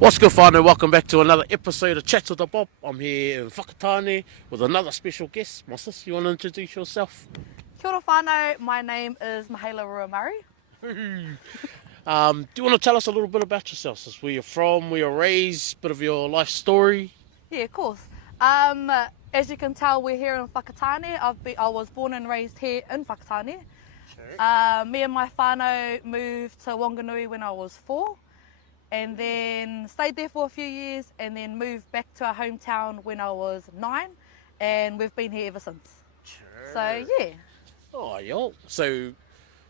What's good, whānau? Welcome back to another episode of Chats with the Bob. I'm here in Whakatane with another special guest. My sis, you want to introduce yourself? Kia ora whānau, my name is Mahela Rua Murray. Do you want to tell us a little bit about yourself, sis? Where you're from, where you're raised, bit of your life story? Yeah, of course. As you can tell, we're here in Whakatane. I was born and raised here in Whakatane. Me and my whānau moved to Wanganui when I was 4, and then stayed there for a few years, and then moved back to our hometown when I was 9, and we've been here ever since. So yeah. Oh, yo. So,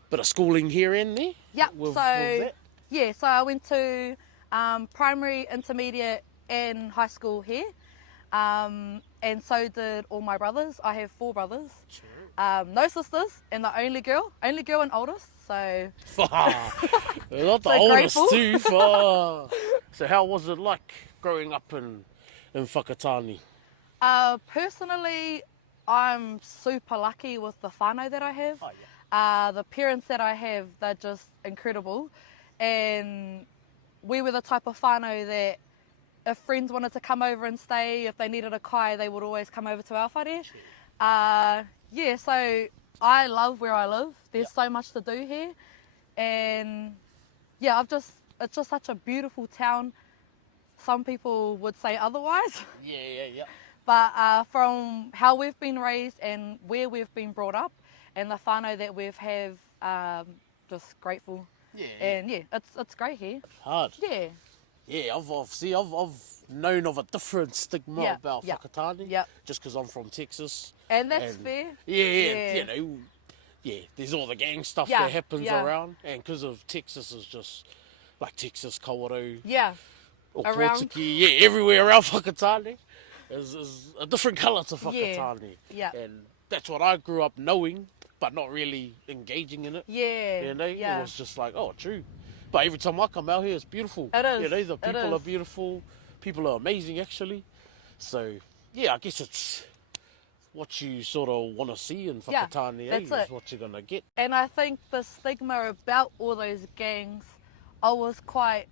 bit of schooling here and there? Yep. With So that? yeah, so I went to primary, intermediate, and high school here, and so did all my brothers. I have 4 brothers, no sisters, and the only girl and oldest. So We're not the So oldest grateful. too. So how was it like growing up in Whakatane? personally, I'm super lucky with the whānau that I have. The parents that I have, they're just incredible, and we were the type of whānau that if friends wanted to come over and stay, if they needed a kai, they would always come over to our whare. Yeah, so I love where I live. There's so much to do here, and yeah, it's just such a beautiful town. Some people would say otherwise, Yeah. but from how we've been raised and where we've been brought up, and the whānau that we've have, just grateful. Yeah. And yeah, it's great here. Hard. Yeah. Yeah, I've known of a different stigma Yeah, about yeah, Whakatane. yeah. Just because I'm from Texas. And that's And fair. Yeah, you know, there's all the gang stuff Yeah, that happens yeah. around. And because of Texas is just like Texas, Kawarau, Yeah. or Around. Portuguese, yeah, everywhere around Whakatane is a different colour to Whakatane. Yeah. And that's what I grew up knowing, but not really engaging in it. Yeah. You know, Yeah. it was just like, oh, true. But every time I come out here, it's beautiful. It is, You know, the it people are is. beautiful. People are amazing, actually. So, yeah, I guess it's what you sort of want to see in Yeah, Whakatane, that's is it. what you're going to get. And I think the stigma about all those gangs, I was quite,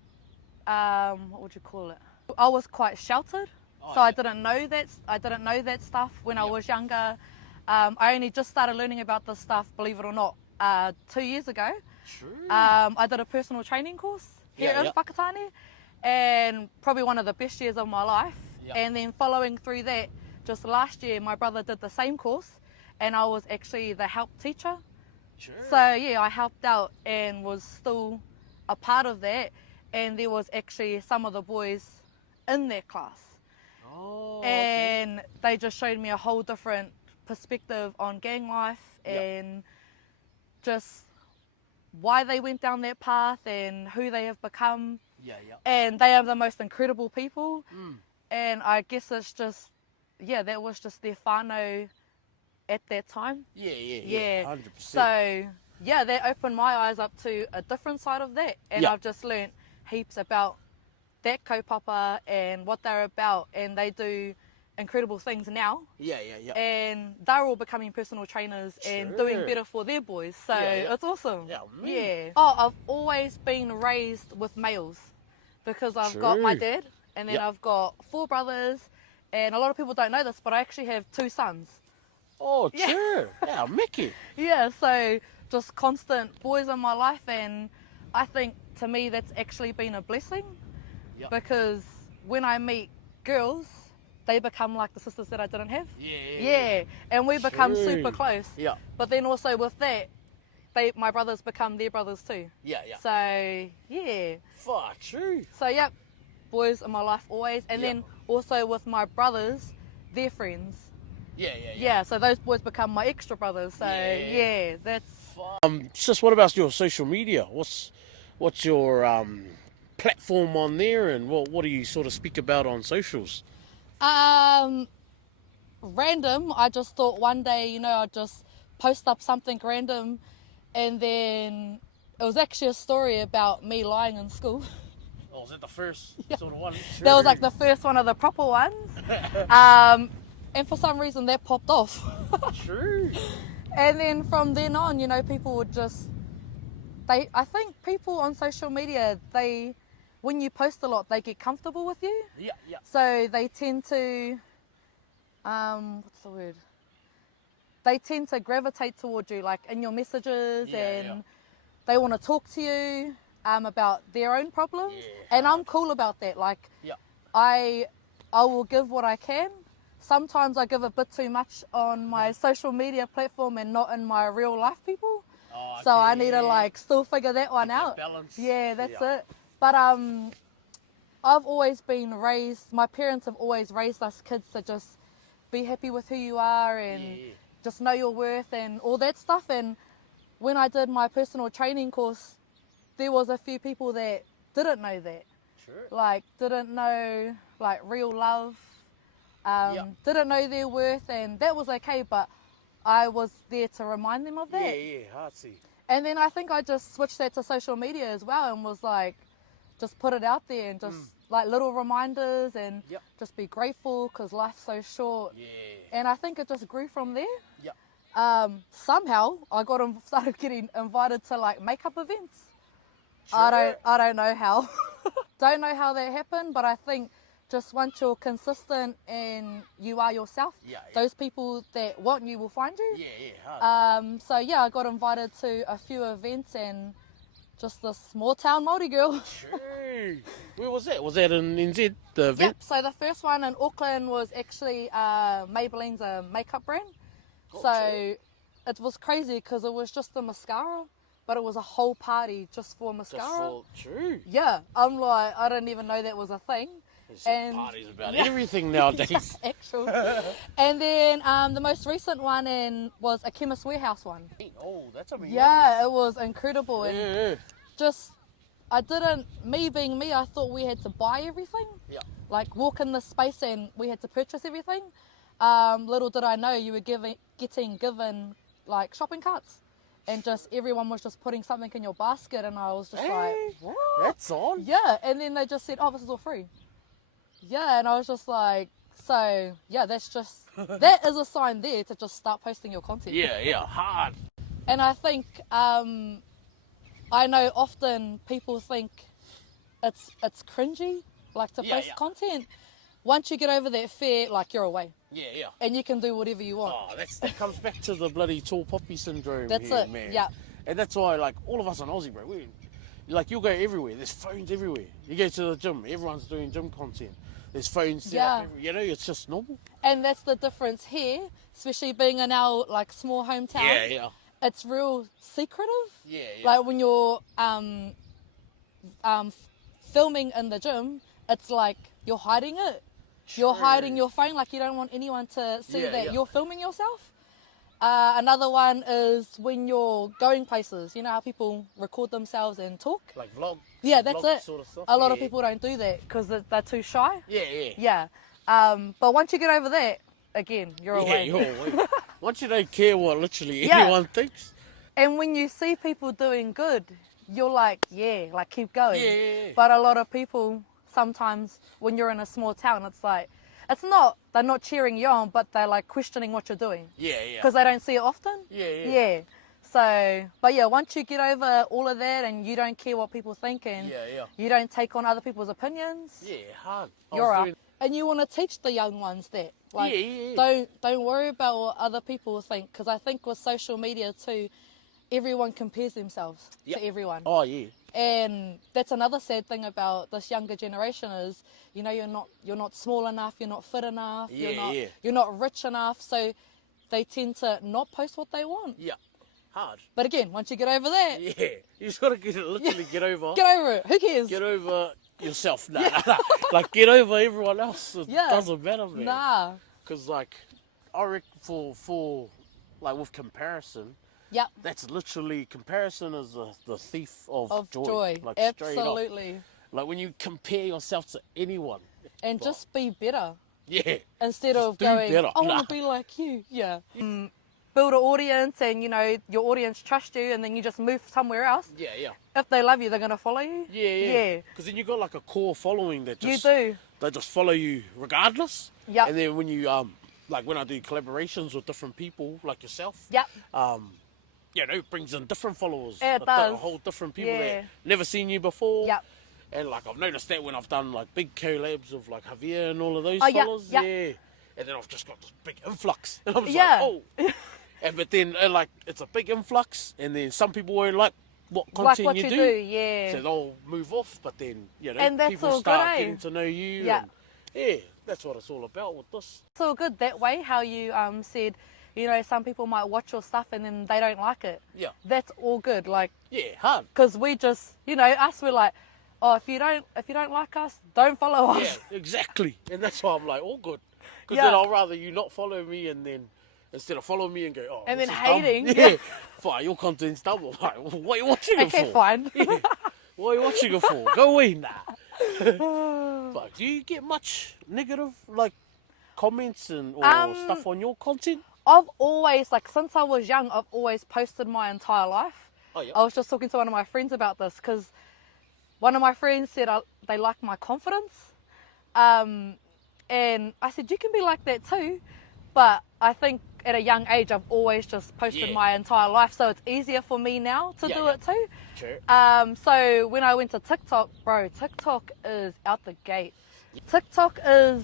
what would you call it? I was quite sheltered, so I didn't know that stuff when I was younger. I only just started learning about this stuff, believe it or not, 2 years ago. True. I did a personal training course here Yeah, in yeah. Whakatane, and probably one of the best years of my life. Yeah. And then following through that, just last year, my brother did the same course, and I was actually the help teacher. Sure. So yeah, I helped out and was still a part of that. And there was actually some of the boys in that class, oh, and they just showed me a whole different perspective on gang life Yeah. and just why they went down that path and who they have become. Yeah. And they are the most incredible people. Mm. And I guess it's just, yeah, that was just their whānau at that time. Yeah. 100%. So yeah, that opened my eyes up to a different side of that, and Yeah. I've just learnt heaps about that kaupapa and what they're about, and they do incredible things now, Yeah. and they're all becoming personal trainers and doing Sure. better for their boys. So Yeah. it's awesome. Yeah, man. Yeah. Oh, I've always been raised with males because I've got my True. dad, and then Yeah. I've got 4 brothers, and a lot of people don't know this, but I actually have 2 sons. Oh, Yeah. sure. Yeah, Mickey. Yeah, so just constant boys in my life, and I think to me that's actually been a blessing, Yep. because when I meet girls, they become like the sisters that I didn't have. Yeah. Yeah, and we become True. super close. Yeah. But then also with that, my brothers become their brothers too. Yeah. So yeah, Fuck, true. so yep, boys in my life always, and Yeah. then also with my brothers, their friends. Yeah. Yeah, so those boys become my extra brothers. So Yeah. yeah, that's. Sis, what about your social media? What's your platform on there, and what do you sort of speak about on socials? Random. I just thought one day, I'd just post up something random, and then it was actually a story about me lying in school. Oh, was that the first sort of one? That was like the first one of the proper ones. And for some reason that popped off. True. And then from then on, people would just, I think people on social media, they when you post a lot, they get comfortable with you. Yeah, yeah. So they tend to, what's the word? They tend to gravitate towards you, like in your messages, Yeah, and yeah. they want to talk to you about their own problems. Yeah, And I'm cool about that. Like, Yeah. I will give what I can. Sometimes I give a bit too much on my social media platform and not in my real life people. Oh, So okay, I need yeah, to like still figure that one Get that out. balance. Yeah, that's Yeah. it. But I've always been raised. My parents have always raised us kids to just be happy with who you are and Yeah. just know your worth and all that stuff. And when I did my personal training course, there was a few people that didn't know that, Sure. like didn't know like real love, Yeah. didn't know their worth, and that was okay. But I was there to remind them of that. Yeah, I see. And then I think I just switched that to social media as well and was like, just put it out there and just like little reminders and Yep. just be grateful because life's so short. Yeah. And I think it just grew from there. Yeah. Somehow I started getting invited to like makeup events. Sure. I don't know how. Don't know how that happened, but I think just once you're consistent and you are yourself, Yeah. those people that want you will find you. Yeah. So yeah, I got invited to a few events and just this small town Māori girl. Sure. Where was that? Was that in NZ, the event? Yep, so the first one in Auckland was actually Maybelline's a makeup brand. Oh, So sure. it was crazy because it was just the mascara, but it was a whole party just for mascara. True. Yeah, I'm like, I didn't even know that was a thing. There's And parties about everything nowadays. Actual. And then the most recent one was a Chemist Warehouse one. Oh, that's a big Yeah, it was incredible. And Yeah. just, me being me, I thought we had to buy everything. Yeah. Like walk in the space and we had to purchase everything. Little did I know you were getting given like shopping carts. And just everyone was just putting something in your basket and I was just like, what? That's on. Yeah, and then they just said, oh, this is all free. Yeah, and I was just like, so yeah, that is a sign there to just start posting your content. Yeah, hard. And I think, I know often people think it's cringy, like to post content. Once you get over that fear, like you're away. Yeah. And you can do whatever you want. Oh, that comes back to the bloody tall poppy syndrome. That's here, it, man. yeah. And that's why, like, all of us in Aussie, bro, you'll go everywhere. There's phones everywhere. You go to the gym, everyone's doing gym content. There's phones set up everywhere. It's just normal. And that's the difference here, especially being in our like small hometown. Yeah. It's real secretive. Yeah. Like when you're filming in the gym, it's like you're hiding it. You're hiding your phone, like you don't want anyone to see that you're filming yourself. Another one is when you're going places. You know how people record themselves and talk? Like vlog. Yeah, that's vlog it. Sort of stuff. A lot of people don't do that because they're too shy. Yeah. But once you get over that, again, you're away. You're away. Once you don't care what literally Yeah. anyone thinks. And when you see people doing good, you're like, like keep going. Yeah. But a lot of people, sometimes when you're in a small town, it's like, they're not cheering you on, but they're like questioning what you're doing. Yeah. Because they don't see it often. Yeah. So, but yeah, once you get over all of that and you don't care what people think and you don't take on other people's opinions, Hard. you're up. And you want to teach the young ones that, like, don't worry about what other people think. Because I think with social media too, everyone compares themselves to everyone. Oh yeah. And that's another sad thing about this younger generation is, you know, you're not small enough, you're not fit enough, you're not rich enough, so they tend to not post what they want. Yeah. Hard. But again, once you get over that, Yeah. You just gotta literally get over. Get over it. Who cares? Get over yourself. Nah. Like get over everyone else. It doesn't matter, man. Nah. Because like, I reckon for like with comparison. Yep. That's literally, comparison is the thief of joy. Like Absolutely. straight up. Like when you compare yourself to anyone. And just be better. Yeah. Instead just of do going, better. I want to be like you. Yeah. Build an audience and, you know, your audience trust you and then you just move somewhere else. Yeah. If they love you, they're going to follow you. Yeah. Because then you got like a core following that just... You do. They just follow you regardless. Yep. And then when you, like when I do collaborations with different people like yourself. Yep. You know, it brings in different followers. It does. A whole different people Yeah. that never seen you before. Yep. And like I've noticed that when I've done like big collabs of like Javier and all of those Oh, yeah, fellas, yeah. And then I've just got this big influx, and I'm just Yeah. like, oh. And but then like it's a big influx, and then some people won't like what Like content what you you do, do, yeah. so they'll move off. But then And that's people all good, start eh? getting to know you. Yeah. And, yeah, that's what it's all about with this. It's all good that way, how you said, you know, some people might watch your stuff and then they don't like it. Yeah. That's all good, like, Yeah, hard. because we just, you know, us, we're like, oh, if you don't like us, don't follow us. Yeah, exactly. And that's why I'm like, all good. Because Yeah. then I'll rather you not follow me, and then instead of follow me and go, oh, And this then is dumb. hating. Yeah. Fine, your content's dumb. Like, what are you watching it Okay, for? fine. Yeah. What are you watching it for? Go away now. But do you get much negative like comments or stuff on your content? I've always, like, since I was young, I've always posted my entire life. Oh yeah. I was just talking to one of my friends about this because one of my friends said they like my confidence. And I said, you can be like that too. But I think at a young age, I've always just posted Yeah. my entire life. So it's easier for me now to do it too. True. So when I went to TikTok, bro, TikTok is out the gate. TikTok is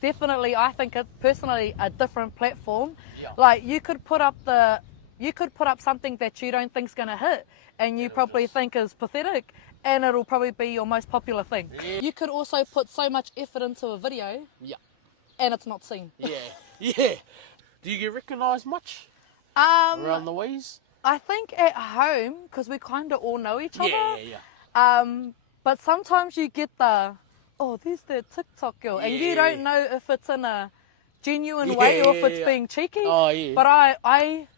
definitely, I think it personally, a different platform. Yeah. Like you could put up something that you don't think's gonna hit, and you probably think is pathetic, and it'll probably be your most popular thing. Yeah. You could also put so much effort into a video, Yeah. and it's not seen. Yeah. Yeah. Do you get recognised much around the ways? I think at home, because we kind of all know each other. Yeah. But sometimes you get the, oh, there's the TikTok girl, and you Yeah. don't know if it's in a genuine way or if it's Yeah. being cheeky. Oh, yeah. But I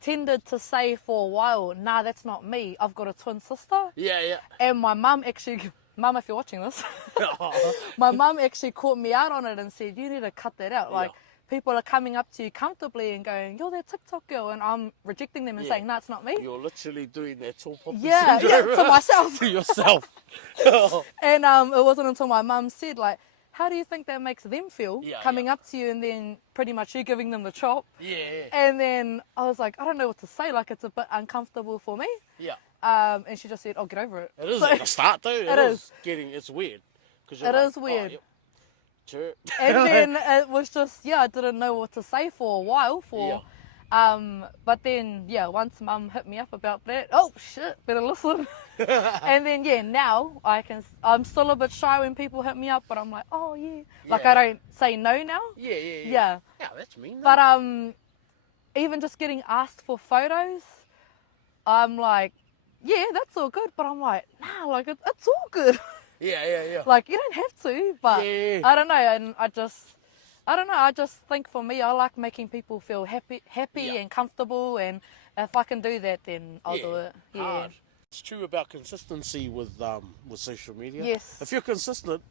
tended to say for a while, nah, that's not me. I've got a twin sister. Yeah. And my mum actually, mum, if you're watching this, my mum actually caught me out on it and said, you need to cut that out. Like, people are coming up to you comfortably and going, you're that TikTok girl. And I'm rejecting them and saying, no, it's not me. You're literally doing that tall pop Yeah, syndrome. to myself. To yourself. And it wasn't until my mum said, like, how do you think that makes them feel coming up to you and then pretty much you giving them the chop? Yeah. And then I was like, I don't know what to say. Like, it's a bit uncomfortable for me. Yeah. And she just said, oh, get over it. It is So- at the start though. It is. It's weird. Cause It is weird. yep. Sure. And then it was just, I didn't know what to say for a while. But then, once mum hit me up about that, oh shit, better listen. And then, now I'm still a bit shy when people hit me up, but I'm like, oh yeah. Like I don't say no now. Yeah. Yeah. Yeah, that's mean. But even just getting asked for photos, I'm like, yeah, that's all good. But I'm like, nah, like it's all good. Yeah. Like you don't have to, but Yeah. I don't know. And I just think for me, I like making people feel happy and comfortable. And if I can do that, then I'll do it. Yeah. Hard. It's true about consistency with social media. Yes. If you're consistent,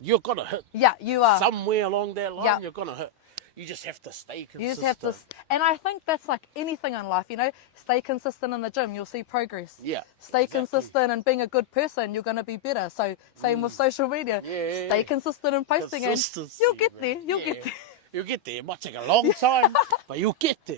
you're gonna hit. Yeah, you are. Somewhere along that line, Yeah. you're gonna hit. You just have to stay consistent. You just have to, and I think that's like anything in life, stay consistent in the gym, you'll see progress. Yeah, Stay exactly. consistent in being a good person, you're going to be better. So same with social media. Yeah. Stay consistent in posting and Consistency, you'll get man. there. You'll Yeah. get there. You'll get there. It might take a long time, but you'll get there.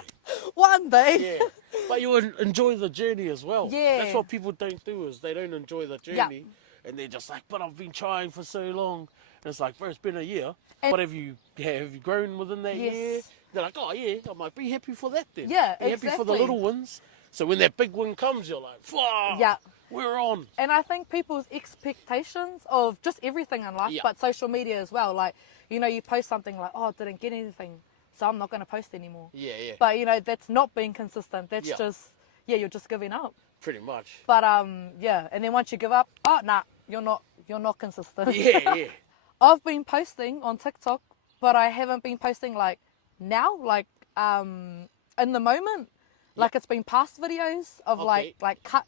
One day. Yeah. But you enjoy the journey as well. Yeah. That's what people don't do, is they don't enjoy the journey. And they're just like, but I've been trying for so long. And it's like, bro, it's been a year. And- What have you grown within that Yes. year? They're like, oh yeah, I might be happy for that then. Yeah, be happy for the exactly. little wins. So when that big win comes, you're like, wow, Yeah. we're on. And I think people's expectations of just everything in life, Yeah. but social media as well, like, you post something like, oh, I didn't get anything, so I'm not going to post anymore. Yeah. But, that's not being consistent. That's Yeah. just, you're just giving up. Pretty much. But and then once you give up, oh nah, you're not consistent. Yeah. I've been posting on TikTok, but I haven't been posting like now, like in the moment. Like it's been past videos of Okay. like cut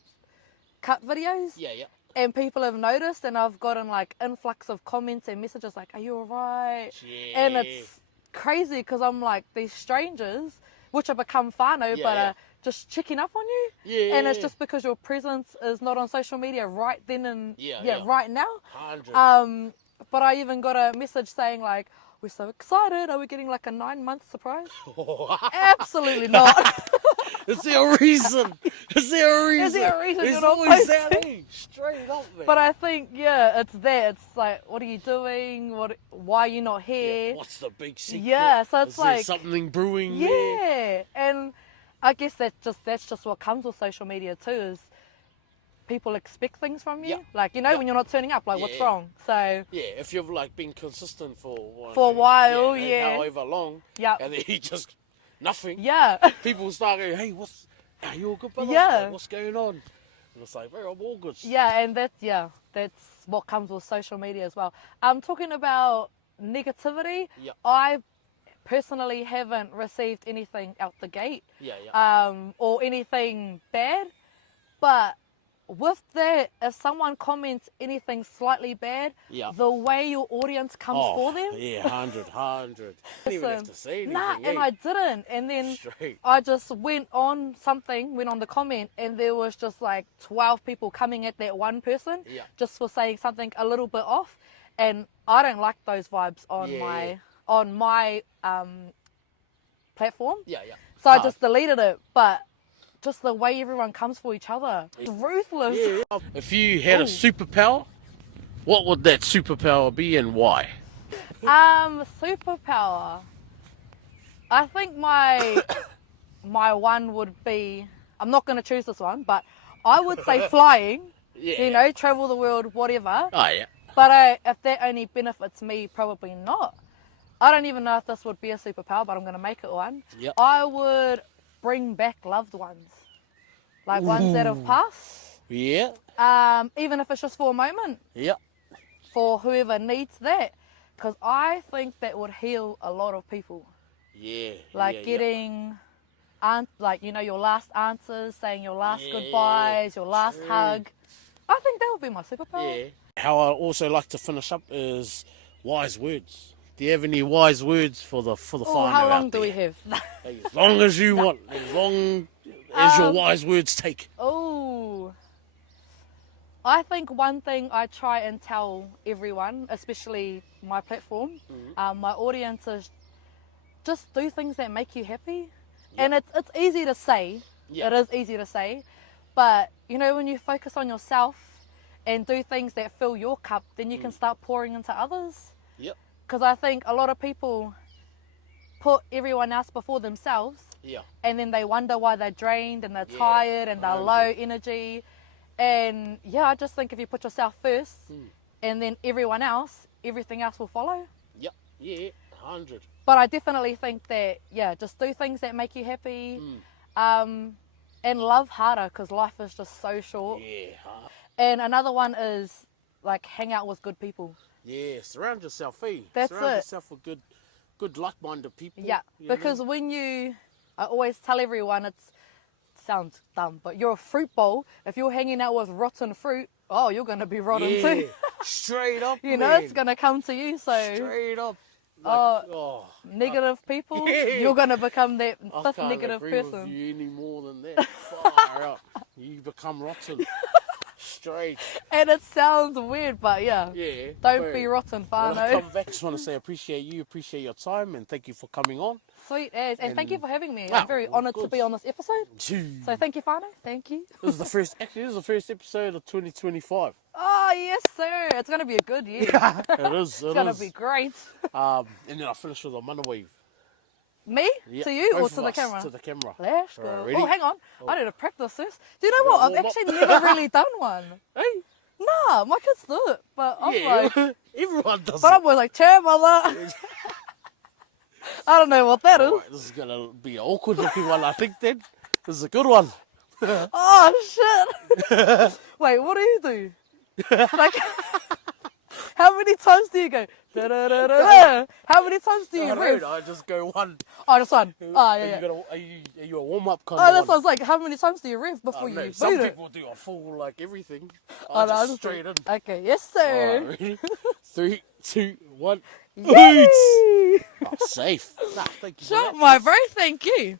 videos. Yeah. And people have noticed, and I've gotten like influx of comments and messages like, "Are you alright?" Yeah. And it's crazy because I'm like these strangers, which have become whānau, but yeah. are just checking up on you. Yeah. And it's just because your presence is not on social media right then and Yeah. right now. 100. But I even got a message saying like, we're so excited. Are we getting like a 9-month surprise? Absolutely not. Is there a reason? Is there a reason? Is there a reason It's you're not always posting? that, eh? Straight up, man. But I think, yeah, it's there. It's like, what are you doing? Why are you not Yeah, here? what's the big secret? Yeah, so it's Is there like something brewing there? yeah, and I guess that's just what comes with social media too. Is people expect things from you, Yeah. like Yeah. when you're not turning up, like what's Yeah. wrong? So Yeah, if you've like been consistent for For a while, and yeah. however long, yeah, and then you just nothing. yeah, People start going, "Hey, are you all good, brother? Yeah. Like, what's going on?" And it's like, "Bro, I'm all good." yeah, and that's what comes with social media as well. Talking about negativity, Yeah. I personally haven't received anything out the gate, Yeah, yeah. or anything bad, but with that, if someone comments anything slightly bad, Yeah. the way your audience comes for them, Yeah, 100. Didn't even have to say anything. nah, and eh? I didn't, and then Straight. I just went on the comment, and there was just like 12 people coming at that one person, Yeah. just for saying something a little bit off, and I don't like those vibes on Yeah. my platform, Yeah, yeah. so I Hard. just deleted it, but just the way everyone comes for each other, it's ruthless. Yeah. If you had a Ooh. superpower, what would that superpower be and why? Superpower. I think my one would be. I'm not going to choose this one, but I would say flying. Yeah. Travel the world, whatever. Oh, yeah. But if that only benefits me, probably not. I don't even know if this would be a superpower, but I'm going to make it one. Yep. I would bring back loved ones, like ones that have passed. Yeah. Even if it's just for a moment, Yeah. for whoever needs that, because I think that would heal a lot of people. Yeah. Like yeah, getting, your last answers, saying your last Yeah, goodbyes, your last true. hug. I think that would be my superpower. Yeah. How I also like to finish up is wise words. Do you have any wise words for the Oh, whānau how long out do we there? have? As long as you want, as long as your wise words take. Oh, I think one thing I try and tell everyone, especially my platform, my audience, is just do things that make you happy. And it's easy to say. Yeah. It is easy to say. But, when you focus on yourself and do things that fill your cup, then you can start pouring into others. Yep. Because I think a lot of people put everyone else before themselves, Yeah. and then they wonder why they're drained and they're Yeah, tired and they're 100. low energy. And I just think if you put yourself first and then everyone else, everything else will follow. Yep. Yeah. 100. But I definitely think that, just do things that make you happy, and love harder, because life is just so short. Yeah. And another one is like hang out with good people. Yeah. Surround yourself, eh? That's Surround it. yourself with good like-minded people. Yeah, you know? because I always tell everyone, it sounds dumb, but you're a fruit bowl. If you're hanging out with rotten fruit, you're going to be rotten Yeah. too. Straight up, It's going to come to you. So Straight up. Like, negative people, Yeah. you're going to become that I fifth can't negative agree person. with you any more than that. Fire up. You become rotten. Straight. And it sounds weird, but Yeah. don't be rotten, When I whānau. come back, just want to say appreciate you, appreciate your time, and thank you for coming on. Sweet as. And thank you for having me. Ah, I'm very of honoured to course. be on this episode. This So thank you, whānau. Thank you. is the first. Actually, this is the first episode of 2025. Oh, yes, sir. It's going to be a good year. It is. It's going to be great. And then I finish with a mana wave. Me? Yeah, To you or both to of the us, camera? To the camera. Let's go. Alright, ready? Oh, hang on. I need to practice this. Do you know Gotta what? I've warm up. actually never really done one. Hey. Nah, my kids do it. But I'm Yeah. like, Everyone does but it. I'm always like, chair mother. I don't know what that is. Alright, this is gonna be an awkward looking one. I think then this is a good one. Oh, shit. Wait, what do you do? Like, how many times do you go? Da-da-da-da-da? How many times do you I riff? don't know, I just go one. Oh, just one. Oh, Are yeah, you yeah. are you a warm up kind Oh, of that's what I one? was like. How many times do you riff before No, you some boot it? people do a full like everything. Oh, no, I just just straight in. Okay, yes, sir. Alright, ready? 3, 2, 1. Yay! Oh, safe. Nah, thank you. for Shut that. my bro, thank you.